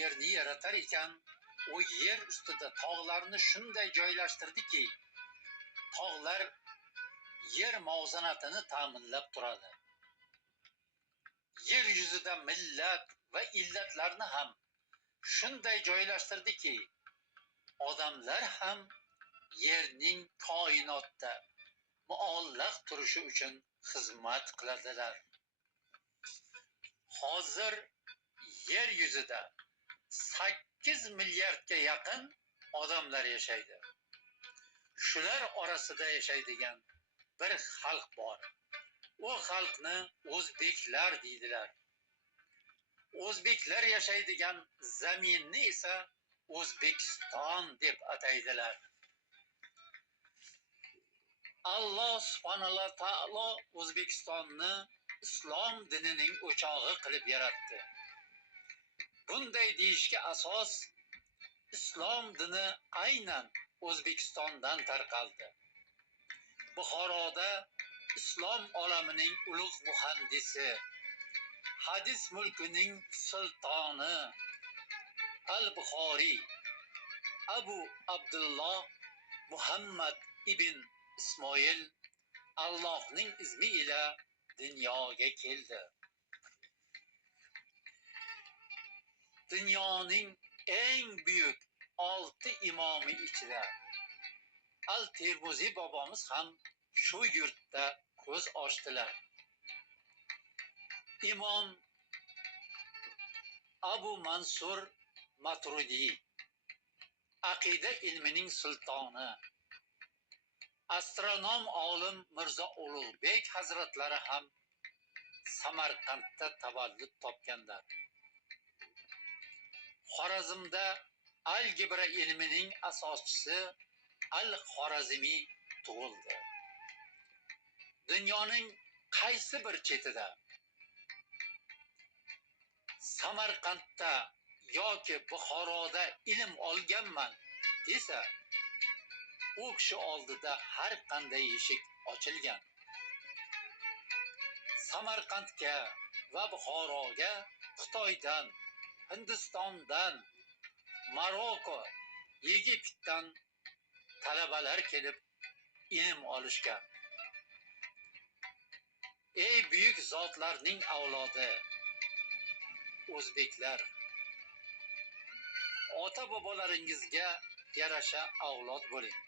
yerni yaratar ekan, u yer ustida tog'larni shunday joylashtirdiki, tog'lar yer muvozanatini ta'minlab turadi. Yer yuzida millat va illatlarni ham shunday joylashtirdiki, odamlar ham yerning koinotda muallaq turishi uchun xizmat qiladilar. Hozir yer yuzida 8 milliardga yaqin odamlar yashaydi. Shular orasida yashaydigan bir xalq bor. O xalqni o'zbeklar deydilar. O'zbeklar yashaydigan zaminni esa O'zbekiston deb ataydilar. Alloh subhanahu va taolo O'zbekistonni islom dinining o'chog'i qilib yaratdi. Bunday deyishga asos islom dini aynan O'zbekistondan tarqaldi. Buxoroda islom olamining ulug' muhandisi, hadis mulkining sultoni Al-Buxoriy Abu Abdulloh Muhammad ibn Ismoil Allohning izni ila dunyoga keldi. Dunyoning eng buyuk 6 imomi ichida Al-Termiziy bobomiz ham shu yurtda ko'z ochdilar. Imom Abu Mansur Maturidiy aqida ilmining sultoni, astronom olim Mirzo Ulug'bek hazratlari ham Samarqandda tavallud topganlar. Xorazmda algebra ilmining asoschisi Al-Xorazmiy tug'ildi. Dunyoning qaysi bir chetida Samarqandda yoki Buxoroda ilm olganman desa, u kishi oldida har qanday eshik ochilgan. Samarqandga va Buxoroga Xitoydan, Hindistondan, Maroko, Egiptdan talabalar kelib ilm olishgan. Ey buyuk zotlarning avlodi, o'zbeklar, ota bobolaringizga yarasha avlod bo'ling.